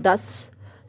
10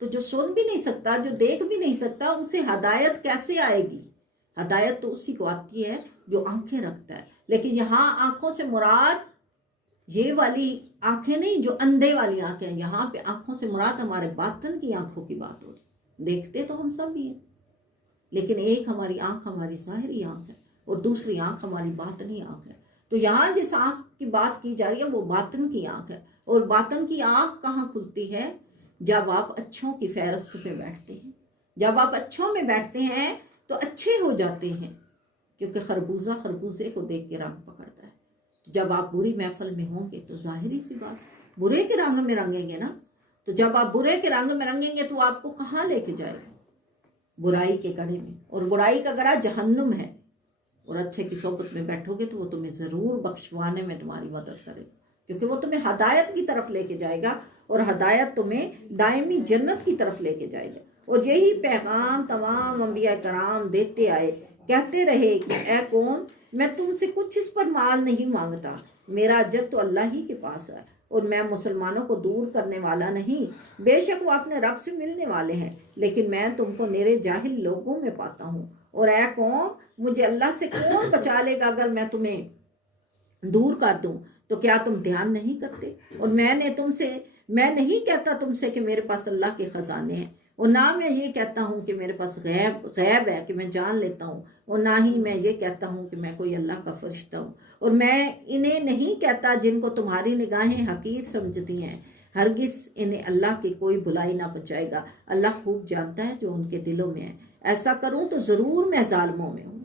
تو جو سن بھی نہیں سکتا، جو دیکھ بھی نہیں سکتا، اسے ہدایت کیسے آئے گی؟ ہدایت تو اسی کو آتی ہے جو آنکھیں رکھتا ہے. لیکن یہاں آنکھوں سے مراد یہ والی آنکھیں نہیں جو اندھے والی آنکھیں، یہاں پہ آنکھوں سے مراد ہمارے باطن کی آنکھوں کی بات ہو رہی. دیکھتے تو ہم سب ہی ہیں، لیکن ایک ہماری آنکھ ہماری ظاہری آنکھ ہے اور دوسری آنکھ ہماری باطنی آنکھ ہے. تو یہاں جس آنکھ کی بات کی جا رہی ہے وہ باطن کی آنکھ ہے. اور باطن کی آنکھ کہاں کھلتی ہے؟ جب آپ اچھوں کی فہرست پہ بیٹھتے ہیں. جب آپ اچھوں میں بیٹھتے ہیں تو اچھے ہو جاتے ہیں، کیونکہ خربوزہ خربوزے کو دیکھ کے رنگ پکڑتا ہے. جب آپ بری محفل میں ہوں گے تو ظاہری سی بات برے کے رنگ میں رنگیں گے نا. تو جب آپ برے کے رنگ میں رنگیں گے تو آپ کو کہاں لے کے جائے گا؟ برائی کے گڑھے میں. اور برائی کا گڑھا جہنم ہے. اور اچھے کی صحبت میں بیٹھو گے تو وہ تمہیں ضرور بخشوانے میں تمہاری مدد کرے گا، کیونکہ وہ تمہیں ہدایت کی طرف لے کے جائے گا، اور ہدایت تمہیں دائمی جنت کی طرف لے کے جائے گا. اور یہی پیغام تمام انبیاء کرام دیتے آئے، کہتے رہے کہ اے قوم، میں تم سے کچھ اس پر مال نہیں مانگتا، میرا اجر تو اللہ ہی کے پاس ہے، اور میں مسلمانوں کو دور کرنے والا نہیں. بے شک وہ اپنے رب سے ملنے والے ہیں، لیکن میں تم کو نیرے جاہل لوگوں میں پاتا ہوں. اور اے قوم، مجھے اللہ سے کون بچا لے گا اگر میں تمہیں دور کر دوں؟ تو کیا تم دھیان نہیں کرتے؟ اور میں نہیں کہتا تم سے کہ میرے پاس اللہ کے خزانے ہیں، اور نہ میں یہ کہتا ہوں کہ میرے پاس غیب ہے کہ میں جان لیتا ہوں، اور نہ ہی میں یہ کہتا ہوں کہ میں کوئی اللہ کا فرشتہ ہوں. اور میں انہیں نہیں کہتا جن کو تمہاری نگاہیں حقیر سمجھتی ہیں. ہرگز انہیں اللہ کی کوئی بلائی نہ پہنچائے گا. اللہ خوب جانتا ہے جو ان کے دلوں میں ہے. ایسا کروں تو ضرور میں ظالموں میں ہوں.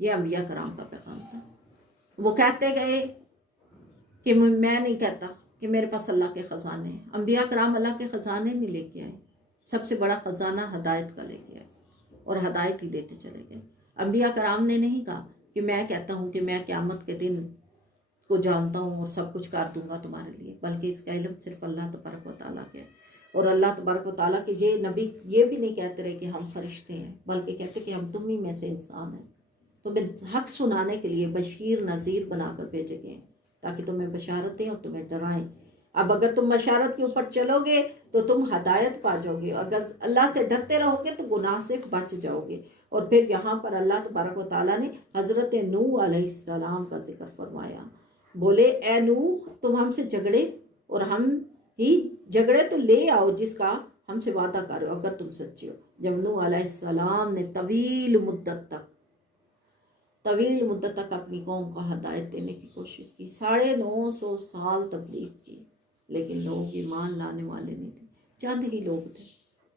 یہ انبیاء کرام کا پیغام تھا. وہ کہتے گئے کہ میں نہیں کہتا کہ میرے پاس اللہ کے خزانے ہیں. انبیاء کرام اللہ کے خزانے نہیں لے کے آئے. سب سے بڑا خزانہ ہدایت کا لے کے آئے اور ہدایت ہی دیتے چلے گئے. انبیاء کرام نے نہیں کہا کہ میں کہتا ہوں کہ میں قیامت کے دن کو جانتا ہوں اور سب کچھ کر دوں گا تمہارے لیے، بلکہ اس کا علم صرف اللہ تبارک و تعالیٰ کے ہے. اور اللہ تبارک و تعالیٰ کے یہ نبی یہ بھی نہیں کہتے رہے کہ ہم فرشتے ہیں، بلکہ کہتے کہ ہم تم ہی میں سے انسان ہیں. تمہیں حق سنانے کے لیے بشیر نذیر بنا کر بھیجے گئے تاکہ تمہیں بشارت دیں اور تمہیں ڈرائیں. اب اگر تم بشارت کے اوپر چلو گے تو تم ہدایت پا جاؤ گے، اگر اللہ سے ڈرتے رہو گے تو گناہ سے بچ جاؤ گے. اور پھر یہاں پر اللہ تبارک و تعالیٰ نے حضرت نوح علیہ السلام کا ذکر فرمایا. بولے اے نوح، تم ہم سے جھگڑے اور ہم ہی جھگڑے تو لے آؤ جس کا ہم سے وعدہ کرو اگر تم سچے ہو. جب نوح علیہ السلام نے طویل مدت تک اپنی قوم کو ہدایت دینے کی کوشش کی، 950 سال تبلیغ کی، لیکن لوگ ایمان لانے والے نہیں تھے. چند ہی لوگ تھے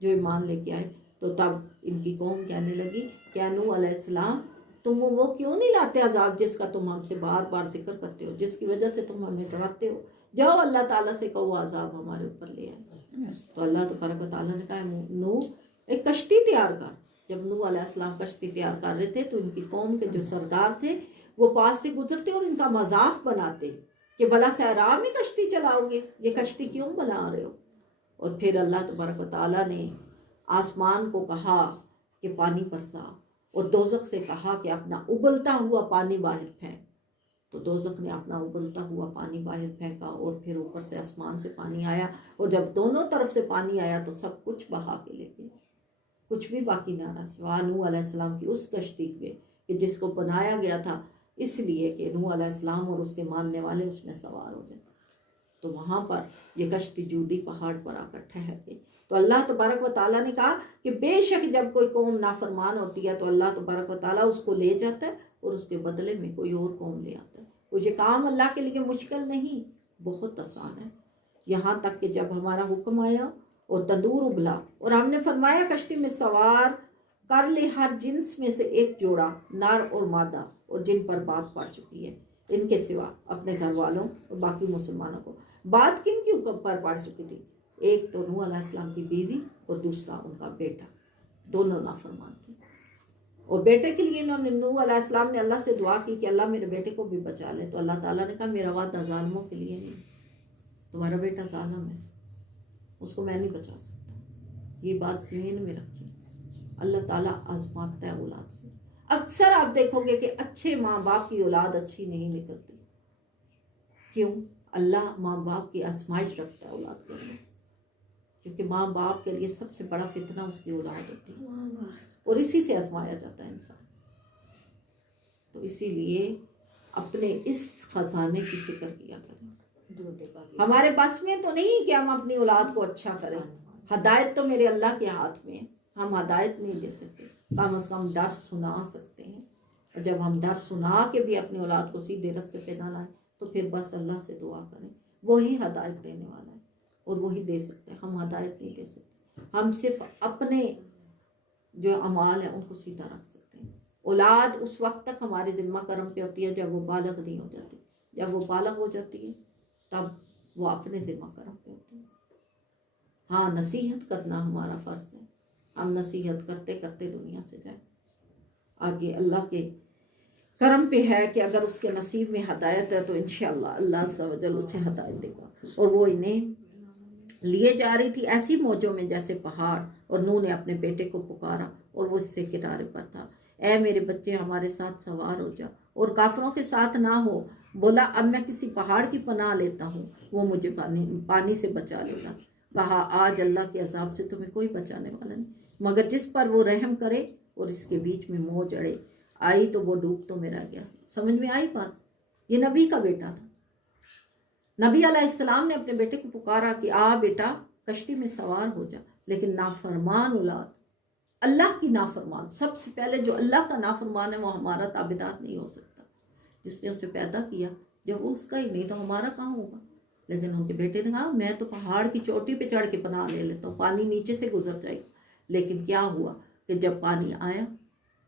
جو ایمان لے کے آئے. تو تب ان کی قوم کہنے لگی کہ نوح علیہ السلام، تم وہ کیوں نہیں لاتے عذاب جس کا تم ہم سے بار بار ذکر کرتے ہو، جس کی وجہ سے تم ہمیں ڈراتے ہو؟ جاؤ اللہ تعالیٰ سے کہو عذاب ہمارے اوپر لے آئے. تو اللہ تبارک و تعالیٰ نے کہا نوح ایک کشتی تیار کر. جب نوح علیہ السلام کشتی تیار کر رہے تھے تو ان کی قوم کے جو سردار تھے وہ پاس سے گزرتے اور ان کا مذاق بناتے کہ بھلا صحرا میں کشتی چلاؤ گے، یہ کشتی کیوں بنا رہے ہو؟ اور پھر اللہ تبارک و تعالیٰ نے آسمان کو کہا کہ پانی برسا، اور دوزخ سے کہا کہ اپنا ابلتا ہوا پانی باہر پھینک. تو دوزخ نے اپنا ابلتا ہوا پانی باہر پھینکا، اور پھر اوپر سے آسمان سے پانی آیا، اور جب دونوں طرف سے پانی آیا تو سب کچھ بہا کے لے گیا. کچھ بھی باقی نہ رہا سوائے نوح علیہ السلام کی اس کشتی پہ کہ جس کو بنایا گیا تھا اس لیے کہ نوح علیہ السلام اور اس کے ماننے والے اس میں سوار ہو جائیں. تو وہاں پر یہ کشتی جودی پہاڑ پر آ کر ٹھہر گئی. تو اللہ تبارک و تعالیٰ نے کہا کہ بے شک جب کوئی قوم نافرمان ہوتی ہے تو اللہ تبارک و تعالیٰ اس کو لے جاتا ہے اور اس کے بدلے میں کوئی اور قوم لے آتا ہے. اور یہ کام اللہ کے لیے مشکل نہیں، بہت آسان ہے. یہاں تک کہ جب ہمارا حکم آیا اور تندور ابلا اور ہم نے فرمایا کشتی میں سوار کر لے ہر جنس میں سے ایک جوڑا، نر اور مادہ، اور جن پر بات پڑ چکی ہے ان کے سوا اپنے گھر والوں اور باقی مسلمانوں کو. بات کن کے اوپر پڑ چکی تھی؟ ایک تو نوح علیہ السلام کی بیوی اور دوسرا ان کا بیٹا، دونوں نافرمان تھے. اور بیٹے کے لیے انہوں نے نوح علیہ السلام نے اللہ سے دعا کی کہ اللہ میرے بیٹے کو بھی بچا لے. تو اللہ تعالیٰ نے کہا میرا وعدہ ظالموں کے لیے نہیں، تمہارا بیٹا ظالم ہے، اس کو میں نہیں بچا سکتا. یہ بات ذہن میں رکھیے. اللہ تعالیٰ آزماتا ہے اولاد سے. اکثر آپ دیکھو گے کہ اچھے ماں باپ کی اولاد اچھی نہیں نکلتی. کیوں؟ اللہ ماں باپ کی آزمائش رکھتا ہے اولاد کے اندر، کیونکہ ماں باپ کے لیے سب سے بڑا فتنہ اس کی اولاد ہوتی ہے اور اسی سے آزمایا جاتا ہے انسان. تو اسی لیے اپنے اس خزانے کی فکر کیا کریں. ہمارے بس میں تو نہیں کہ ہم اپنی اولاد کو اچھا کریں. ہدایت تو میرے اللہ کے ہاتھ میں ہے. ہم ہدایت نہیں دے سکتے، کم از کم ڈر سنا سکتے ہیں. اور جب ہم ڈر سنا کے بھی اپنی اولاد کو سیدھے راستے پہ نہ لائیں تو پھر بس اللہ سے دعا کریں. وہی ہدایت دینے والا ہے اور وہی دے سکتے ہیں. ہم ہدایت نہیں دے سکتے. ہم صرف اپنے جو اعمال ہیں ان کو سیدھا رکھ سکتے ہیں. اولاد اس وقت تک ہمارے ذمہ کرم پہ ہوتی ہے جب وہ بالغ نہیں ہو جاتی. جب وہ بالغ ہو جاتی ہے تب وہ اپنے ذمہ کرم پہ ہوتی ہے. ہاں نصیحت کرنا ہمارا فرض ہے. ہم نصیحت کرتے کرتے دنیا سے جائیں. آگے اللہ کے کرم پہ ہے کہ اگر اس کے نصیب میں ہدایت ہے تو انشاءاللہ اللہ عز و جل اسے ہدایت دے گا. اور وہ انہیں لیے جا رہی تھی ایسی موجوں میں جیسے پہاڑ، اور نوح نے اپنے بیٹے کو پکارا اور وہ اس سے کنارے پر تھا. اے میرے بچے ہمارے ساتھ سوار ہو جا اور کافروں کے ساتھ نہ ہو. بولا اب میں کسی پہاڑ کی پناہ لیتا ہوں، وہ مجھے پانی سے بچا لے گا. کہا آج اللہ کے عذاب سے تمہیں کوئی بچانے والا نہیں مگر جس پر وہ رحم کرے. اور اس کے بیچ میں موج اڑے آئی تو وہ ڈوب تو میں رہ گیا. سمجھ میں آئی بات؟ یہ نبی کا بیٹا تھا. نبی علیہ السلام نے اپنے بیٹے کو پکارا کہ آ بیٹا کشتی میں سوار ہو جا. لیکن نافرمان اولاد، اللہ کی نافرمان، سب سے پہلے جو اللہ کا نافرمان ہے وہ ہمارا تابعدار نہیں ہو سکتا. جس نے اسے پیدا کیا جب وہ اس کا ہی نہیں تو ہمارا کہاں ہوگا. لیکن ان کے بیٹے نے کہا میں تو پہاڑ کی چوٹی پہ چڑھ کے پناہ لے لیتا ہوں، پانی نیچے سے گزر جائے گا. لیکن کیا ہوا کہ جب پانی آیا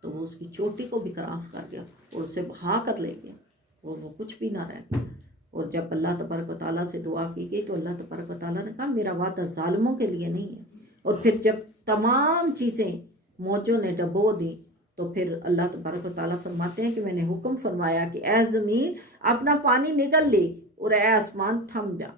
تو وہ اس کی چوٹی کو بھی کراس کر گیا اور اسے بہا کر لے گیا اور وہ کچھ بھی نہ رہ گیا. اور جب اللہ تبارک و تعالیٰ سے دعا کی گئی تو اللہ تبارک و تعالیٰ نے کہا میرا وعدہ ظالموں کے لیے نہیں ہے. اور پھر جب تمام چیزیں موجوں نے ڈبو دی تو پھر اللہ تبارک و تعالیٰ فرماتے ہیں کہ میں نے حکم فرمایا کہ اے زمین اپنا پانی نگل لی اور اے آسمان تھم جا.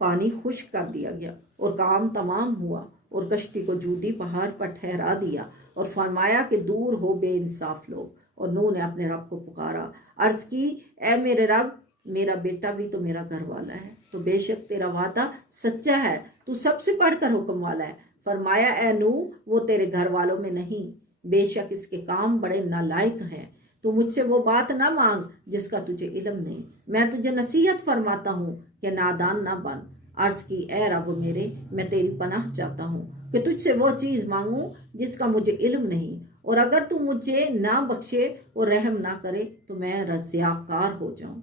پانی خشک کر دیا گیا اور کام تمام ہوا اور کشتی کو جودی پہاڑ پر ٹھہرا دیا اور فرمایا کہ دور ہو بے انصاف لوگ. اور نوح نے اپنے رب کو پکارا، عرض کی اے میرے رب میرا بیٹا بھی تو میرا گھر والا ہے، تو بے شک تیرا وعدہ سچا ہے، تو سب سے بڑھ کر حکم والا ہے. فرمایا اے نوح وہ تیرے گھر والوں میں نہیں، بے شک اس کے کام بڑے نالائق ہیں. تو مجھ سے وہ بات نہ مانگ جس کا تجھے علم نہیں. میں تجھے نصیحت فرماتا ہوں کہ نادان نہ بن. عرض کی اے رب میرے میں تیری پناہ چاہتا ہوں کہ تجھ سے وہ چیز مانگوں جس کا مجھے علم نہیں، اور اگر تو مجھے نہ بخشے اور رحم نہ کرے تو میں رضیاکار ہو جاؤں.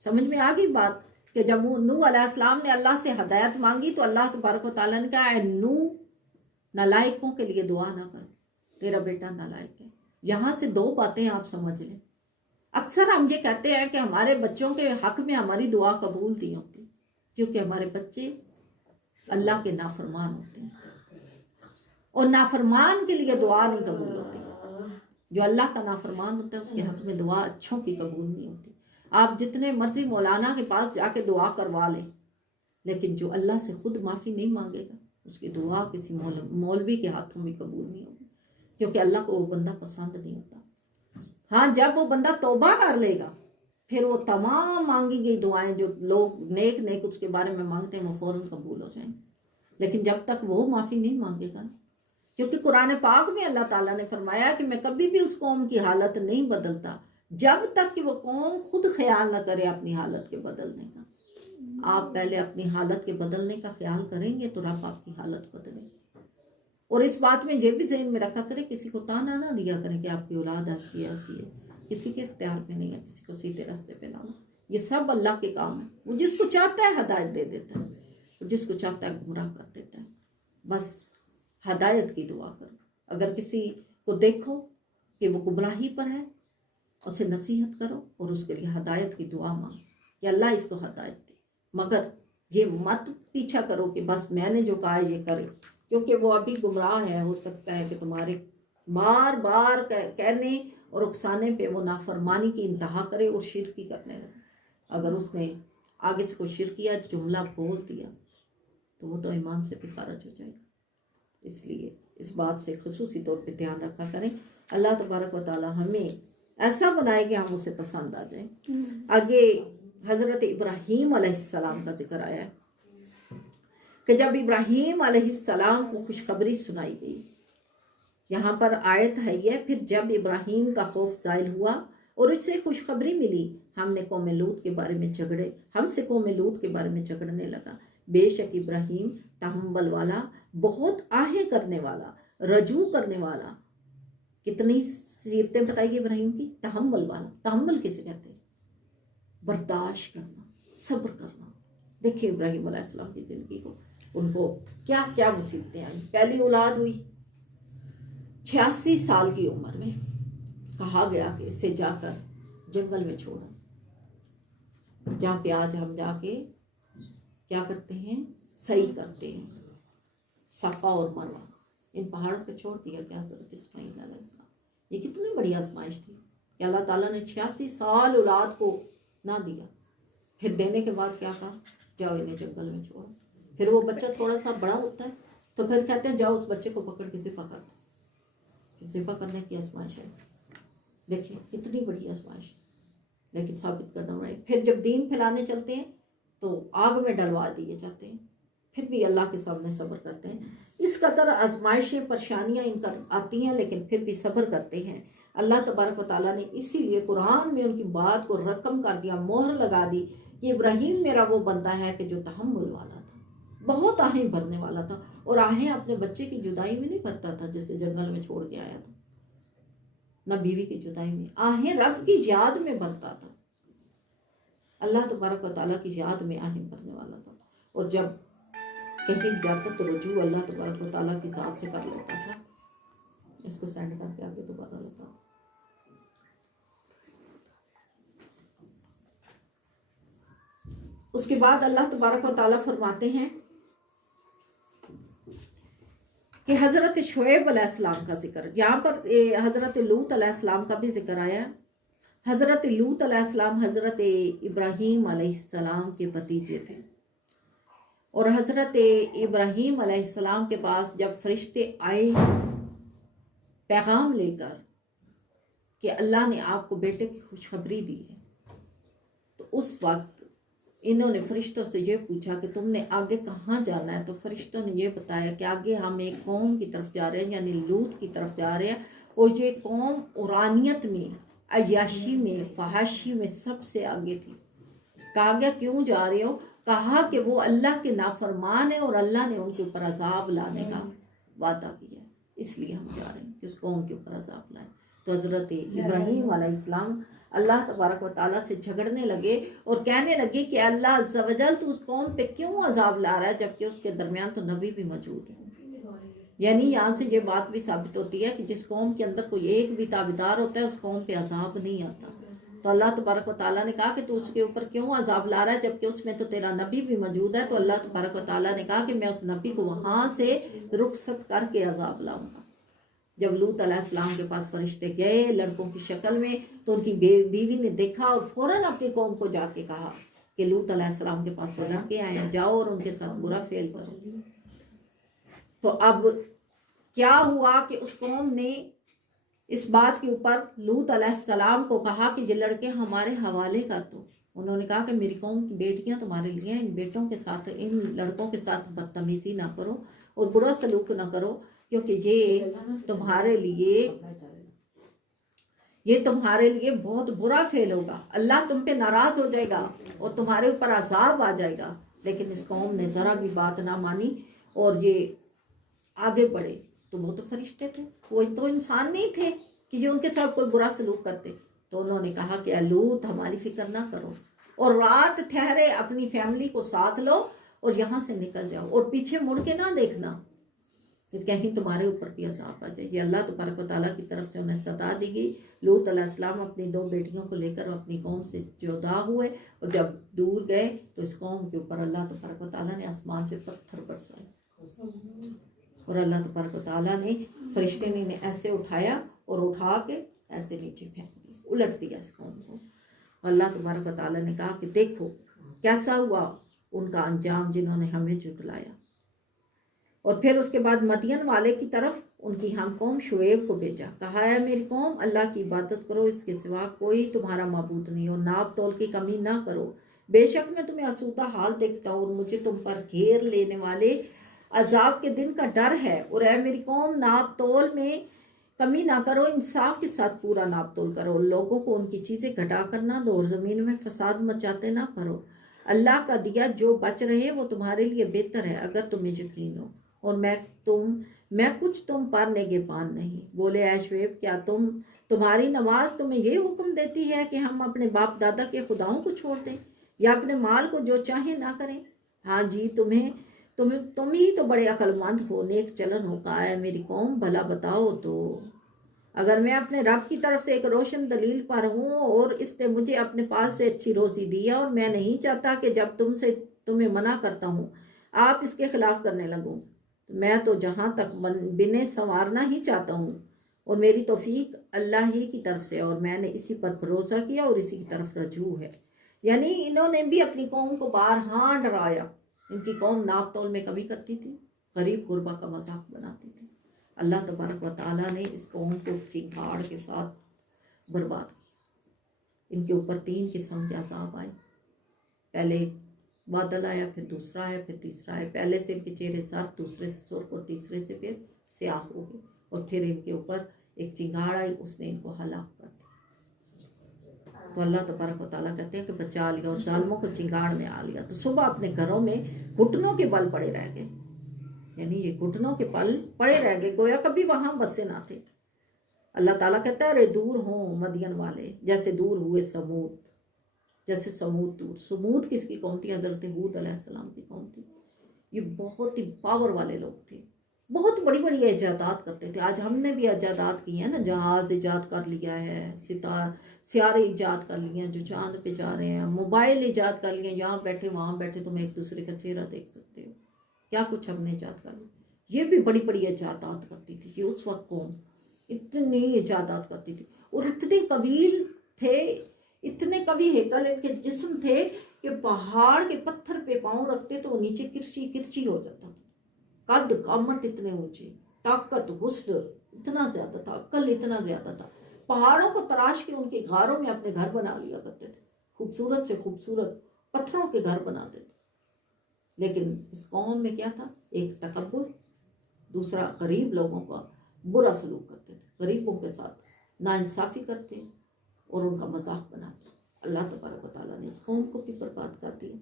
سمجھ میں آ گئی بات کہ جب نوح علیہ السلام نے اللہ سے ہدایت مانگی تو اللہ تبارک و تعالیٰ نے کہا اے نوح نالائقوں کے لیے دعا نہ کرو، تیرا بیٹا نالائق ہے. یہاں سے دو باتیں آپ سمجھ لیں. اکثر ہم یہ کہتے ہیں کہ ہمارے بچوں کے حق میں ہماری دعا قبول نہیں ہوتی کیونکہ ہمارے بچے اللہ کے نافرمان ہوتے ہیں اور نافرمان کے لیے دعا نہیں قبول ہوتی. جو اللہ کا نافرمان ہوتا ہے اس کے حق میں دعا اچھوں کی قبول نہیں ہوتی. آپ جتنے مرضی مولانا کے پاس جا کے دعا کروا لیں لیکن جو اللہ سے خود معافی نہیں مانگے گا اس کی دعا کسی مولوی کے ہاتھوں میں قبول نہیں ہوگی کیونکہ اللہ کو وہ بندہ پسند نہیں ہوتا. ہاں جب وہ بندہ توبہ کر لے گا پھر وہ تمام مانگی گئی دعائیں جو لوگ نیک اس کے بارے میں مانگتے ہیں وہ فوراً قبول ہو جائیں گے. لیکن جب تک وہ معافی نہیں مانگے گا کیونکہ قرآن پاک میں اللہ تعالیٰ نے فرمایا کہ میں کبھی بھی اس قوم کی حالت نہیں بدلتا جب تک کہ وہ قوم خود خیال نہ کرے اپنی حالت کے بدلنے کا. آپ پہلے اپنی حالت کے بدلنے کا خیال کریں گے تو رب آپ کی حالت بدلے. اور اس بات میں یہ بھی ذہن میں رکھا کریں کسی کو تانا نہ دیا کریں کہ آپ کی اولاد ایسی ہے. کسی کے اختیار پہ نہیں ہے کسی کو سیدھے راستے پہ لانا. یہ سب اللہ کے کام ہے. وہ جس کو چاہتا ہے ہدایت دے دیتا ہے، وہ جس کو چاہتا ہے گمراہ کر دیتا ہے. بس ہدایت کی دعا کرو. اگر کسی کو دیکھو کہ وہ گمراہی پر ہے اسے نصیحت کرو اور اس کے لیے ہدایت کی دعا مانگو کہ اللہ اس کو ہدایت دے. مگر یہ مت پیچھا کرو کہ بس میں نے جو کہا ہے یہ کرے کیونکہ وہ ابھی گمراہ ہے. ہو سکتا ہے کہ تمہارے بار بار کہنے اور اکسانے پہ وہ نافرمانی کی انتہا کرے اور شرکی کرنے لگے. اگر اس نے آگے سے کوئی شرکیہ جملہ بول دیا تو وہ تو ایمان سے بھی خارج ہو جائے گا. اس لیے اس بات سے خصوصی طور پہ دھیان رکھا کریں. اللہ تبارک و تعالی ہمیں ایسا بنائے کہ ہم اسے پسند آ جائیں. آگے حضرت ابراہیم علیہ السلام کا ذکر آیا ہے کہ جب ابراہیم علیہ السلام کو خوشخبری سنائی گئی، یہاں پر آیت ہے یہ، پھر جب ابراہیم کا خوف زائل ہوا اور اس سے خوشخبری ملی، ہم نے قوم لوط کے بارے میں جھگڑے، ہم سے قوم لوط کے بارے میں جھگڑنے لگا۔ بے شک ابراہیم تحمل والا، بہت آہیں کرنے والا، رجوع کرنے والا۔ کتنی سیرتیں بتائی ابراہیم کی، تحمل والا۔ تحمل کسے کہتے ہیں؟ برداشت کرنا، صبر کرنا۔ دیکھیں ابراہیم علیہ السلام کی زندگی کو، ان کو کیا کیا مصیبتیں آئیں۔ پہلی اولاد ہوئی 86 سال کی عمر میں، کہا گیا کہ اس سے جا کر جنگل میں چھوڑو، جہاں پہ آج ہم جا کے کیا کرتے ہیں، صحیح کرتے ہیں، صفا اور مروہ، ان پہاڑوں پہ چھوڑ دیا کہ حضرت اسماعیل علیہ السلام۔ یہ کتنی بڑی آزمائش تھی کہ اللہ تعالیٰ نے 86 سال اولاد کو نہ دیا، پھر دینے کے بعد کیا کہا، جاؤ انہیں جنگل میں چھوڑو۔ پھر وہ بچہ تھوڑا سا بڑا ہوتا ہے تو پھر کہتے ہیں جاؤ اس بچے کو پکڑ کے ذبح کر دو۔ ذبح کرنے کی آزمائش ہے، دیکھیں کتنی بڑی آزمائش، لیکن ثابت قدم رہے۔ پھر جب دین پھیلانے چلتے ہیں تو آگ میں ڈلوا دیے جاتے ہیں، پھر بھی اللہ کے سامنے صبر کرتے ہیں۔ اس قدر آزمائشیں، پریشانیاں ان پر آتی ہیں، لیکن پھر بھی صبر کرتے ہیں۔ اللہ تبارک و تعالیٰ نے اسی لیے قرآن میں ان کی بات کو رقم کر دیا، مہر لگا دی کہ ابراہیم میرا وہ بندہ ہے کہ جو تحمل والا تھا، بہت آہیں بھرنے والا تھا، اور آہیں اپنے بچے کی جدائی میں نہیں بھرتا تھا جسے جنگل میں چھوڑ کے آیا تھا، نہ بیوی کی جدائی میں، آہیں رب کی یاد میں بھرتا تھا، اللہ تبارک و تعالیٰ کی یاد میں آہیں بھرنے والا تھا۔ اور جب کہیں جاتا تو رجوع اللہ تبارک و تعالیٰ کی ذات سے کر لیتا تھا۔ اس کو سینڈ کر کے آگے دوبارہ لگا۔ اس کے بعد اللہ تبارک و تعالیٰ فرماتے ہیں کہ حضرت شعیب علیہ السلام کا ذکر، یہاں پر حضرت لوط علیہ السلام کا بھی ذکر آیا۔ حضرت لوط علیہ السلام حضرت ابراہیم علیہ السلام کے بھتیجے تھے، اور حضرت ابراہیم علیہ السلام کے پاس جب فرشتے آئے پیغام لے کر کہ اللہ نے آپ کو بیٹے کی خوشخبری دی ہے، تو اس وقت انہوں نے فرشتوں سے یہ پوچھا کہ تم نے آگے کہاں جانا ہے؟ تو فرشتوں نے یہ بتایا کہ آگے ہم ایک قوم کی طرف جا رہے ہیں، یعنی لوط کی طرف جا رہے ہیں، اور یہ قوم عرانیت میں، عیاشی میں، فحاشی میں سب سے آگے تھی۔ کہا گیا کیوں جا رہے ہو؟ کہا کہ وہ اللہ کے نافرمان ہیں اور اللہ نے ان کے اوپر عذاب لانے کا وعدہ کیا ہے، اس لیے ہم جا رہے ہیں کہ اس قوم کے اوپر عذاب لائیں۔ تو حضرت ابراہیم علیہ السلام اللہ تبارک و تعالیٰ سے جھگڑنے لگے اور کہنے لگے کہ اللہ عز و جل تو اس قوم پہ کیوں عذاب لا رہا ہے جبکہ اس کے درمیان تو نبی بھی موجود ہے۔ یعنی یہاں سے یہ بات بھی ثابت ہوتی ہے کہ جس قوم کے اندر کوئی ایک بھی تابعدار ہوتا ہے اس قوم پہ عذاب نہیں آتا۔ تو اللہ تبارک و تعالیٰ نے کہا کہ تو اس کے اوپر کیوں عذاب لا رہا ہے جبکہ اس میں تو تیرا نبی بھی موجود ہے۔ تو اللہ تبارک و تعالیٰ نے کہا کہ میں اس نبی کو وہاں سے رخصت کر کے عذاب لاؤں گا۔ جب لوط علیہ السلام کے پاس فرشتے گئے لڑکوں کی شکل میں تو ان کی بیوی نے دیکھا اور فوراً اپنی قوم کو جا کے کہا کہ لوط علیہ السلام کے پاس تو لڑکے آئے ہیں، جاؤ اور ان کے ساتھ برا فعل کرو۔ تو اب کیا ہوا کہ اس قوم نے اس بات کے اوپر لوط علیہ السلام کو کہا کہ یہ لڑکے ہمارے حوالے کر دو۔ انہوں نے کہا کہ میری قوم کی بیٹیاں تمہارے لیے ہیں، ان بیٹوں کے ساتھ، ان لڑکوں کے ساتھ بدتمیزی نہ کرو اور برا سلوک نہ کرو، کیونکہ یہ تمہارے لیے بہت برا فعل ہوگا، اللہ تم پہ ناراض ہو جائے گا اور تمہارے اوپر عذاب آ جائے گا۔ لیکن اس قوم نے ذرا بھی بات نہ مانی اور یہ آگے بڑھے۔ تو وہ تو فرشتے تھے، وہ تو انسان نہیں تھے کہ یہ ان کے ساتھ کوئی برا سلوک کرتے۔ تو انہوں نے کہا کہ اے لوط ہماری فکر نہ کرو اور رات ٹھہرے اپنی فیملی کو ساتھ لو اور یہاں سے نکل جاؤ اور پیچھے مڑ کے نہ دیکھنا کہ کہیں تمہارے اوپر بھی عذاب آ جائے۔ یہ اللہ تبارک و تعالیٰ کی طرف سے انہیں صدا دی گئی۔ لوط علیہ السلام اپنی 2 بیٹیوں کو لے کر اپنی قوم سے جدا ہوئے اور جب دور گئے تو اس قوم کے اوپر اللہ تبارک و تعالیٰ نے آسمان سے پتھر برسائے اور اللہ تبارک و تعالیٰ نے فرشتے نے انہیں ایسے اٹھایا اور اٹھا کے ایسے نیچے پھینک دیا، الٹ دیا اس قوم کو۔ اللہ تبارک و تعالیٰ نے کہا کہ دیکھو کیسا ہوا ان کا انجام جنہوں نے ہمیں جھٹلایا۔ اور پھر اس کے بعد مدین والے کی طرف ان کی ہم قوم شعیب کو بھیجا، کہا ہے میری قوم اللہ کی عبادت کرو، اس کے سوا کوئی تمہارا معبود نہیں، اور ناپ تول کی کمی نہ کرو، بے شک میں تمہیں آسودہ حال دیکھتا ہوں اور مجھے تم پر گھیر لینے والے عذاب کے دن کا ڈر ہے۔ اور اے میری قوم، ناپ تول میں کمی نہ کرو، انصاف کے ساتھ پورا ناپ تول کرو، لوگوں کو ان کی چیزیں گھٹا کر نہ دو اور زمین میں فساد مچاتے نہ پھرو۔ اللہ کا دیا جو بچ رہے وہ تمہارے لیے بہتر ہے اگر تمہیں یقین ہو، اور میں کچھ تم پر نگہبان نہیں۔ بولے اے شعیب، کیا تمہاری نماز تمہیں یہ حکم دیتی ہے کہ ہم اپنے باپ دادا کے خداؤں کو چھوڑ دیں یا اپنے مال کو جو چاہیں نہ کریں؟ ہاں جی، تم ہی تو بڑے عقل مند ہو، نیک چلن ہو۔ کہا ہے میری قوم، بھلا بتاؤ تو، اگر میں اپنے رب کی طرف سے ایک روشن دلیل پر ہوں اور اس نے مجھے اپنے پاس سے اچھی روزی دی ہے، اور میں نہیں چاہتا کہ جب تمہیں منع کرتا ہوں آپ اس کے خلاف کرنے لگوں، میں تو جہاں تک بنے سنوارنا ہی چاہتا ہوں، اور میری توفیق اللہ ہی کی طرف سے، اور میں نے اسی پر بھروسہ کیا اور اسی کی طرف رجوع ہے۔ یعنی انہوں نے بھی اپنی قوم کو بارہا ڈرایا۔ ان کی قوم ناپ تول میں کمی کرتی تھی، غریب غربا کا مذاق بناتی تھی۔ اللہ تبارک و تعالیٰ نے اس قوم کو چنگاڑ کے ساتھ برباد کیا۔ ان کے اوپر 3 قسم کے عذاب آئے، پہلے بادل آیا، پھر دوسرا آیا، پھر تیسرا آیا۔ پہلے سے ان کے چہرے سرخ، دوسرے سے سرخ، اور تیسرے سے پھر سیاہ ہو گئے، اور پھر ان کے اوپر ایک چنگاڑ آئی، اس نے ان کو ہلاک کر دیا۔ تو اللہ تبارک و تعالیٰ کہتے ہیں کہ بچا لیا، اور ظالموں کو چنگاڑ نے آ لیا، تو صبح اپنے گھروں میں گھٹنوں کے بل پڑے رہ گئے۔ یعنی یہ گھٹنوں کے پل پڑے رہ گئے، گویا کبھی وہاں بسے نہ تھے۔ اللہ تعالیٰ کہتا ہے، ارے دور ہوں مدین والے، جیسے دور ہوئے سمود، جیسے سمود دور۔ سمود کس کی قوم تھی؟ حضرت ہود علیہ السلام کی قوم تھی۔ یہ بہت ہی پاور والے لوگ تھے، بہت بڑی بڑی ایجادات کرتے تھے۔ آج ہم نے بھی ایجادات کی ہیں نا، جہاز ایجاد کر لیا ہے، سیارے ایجاد کر لیے ہیں جو چاند پہ جا رہے ہیں، موبائل ایجاد کر لیے ہیں، یہاں بیٹھے وہاں بیٹھے تم ایک دوسرے کا چہرہ دیکھ سکتے ہو۔ کیا کچھ ہم نے ایجاد کر لیا۔ یہ بھی بڑی بڑی ایجادات کرتی تھی یہ اس وقت قوم، اتنی ایجادات کرتی تھی، اور اتنے قبیل تھے، اتنے کبھی ہیکل ان کے جسم تھے کہ پہاڑ کے پتھر پہ پاؤں رکھتے تو وہ نیچے کرچی کرچی ہو جاتا تھا۔ قد قامت اتنے اونچے، طاقت حسن اتنا زیادہ تھا، عقل اتنا زیادہ تھا، پہاڑوں کو تراش کے ان کے غاروں میں اپنے گھر بنا لیا کرتے تھے، خوبصورت سے خوبصورت پتھروں کے گھر بناتے تھے۔ لیکن اس قوم میں کیا تھا؟ ایک تکبر، دوسرا غریب لوگوں کا برا سلوک کرتے تھے، غریبوں کے ساتھ ناانصافی کرتے اور ان کا مذاق بناتے۔ اللہ تبارک و تعالیٰ نے اس قوم کو بھی برباد کر دیا۔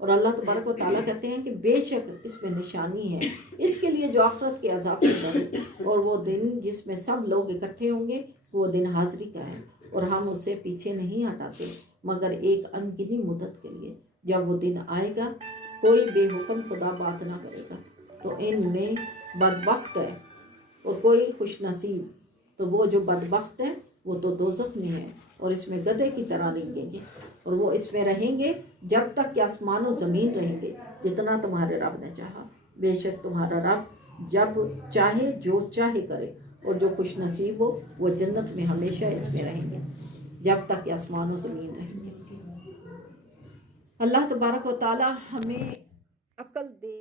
اور اللہ تبارک و تعالیٰ کہتے ہیں کہ بے شک اس میں نشانی ہے اس کے لیے جو آخرت کے عذاب سے ڈرے، اور وہ دن جس میں سب لوگ اکٹھے ہوں گے، وہ دن حاضری کا ہے، اور ہم اسے پیچھے نہیں ہٹاتے مگر ایک انگنی مدت کے لیے۔ جب وہ دن آئے گا کوئی بے حکم خدا بات نہ کرے گا، تو ان میں بدبخت ہے اور کوئی خوش نصیب، تو وہ جو بدبخت ہے وہ تو دوزخ میں ہے، اور اس میں گدھے کی طرح رہیں گے، اور وہ اس میں رہیں گے جب تک کہ آسمان و زمین رہیں گے، جتنا تمہارے رب نے چاہا۔ بے شک تمہارا رب جب چاہے جو چاہے کرے، اور جو خوش نصیب ہو وہ جنت میں ہمیشہ اس میں رہیں گے جب تک کہ آسمان و زمین رہیں گے۔ اللہ تبارک و تعالی ہمیں عقل دے۔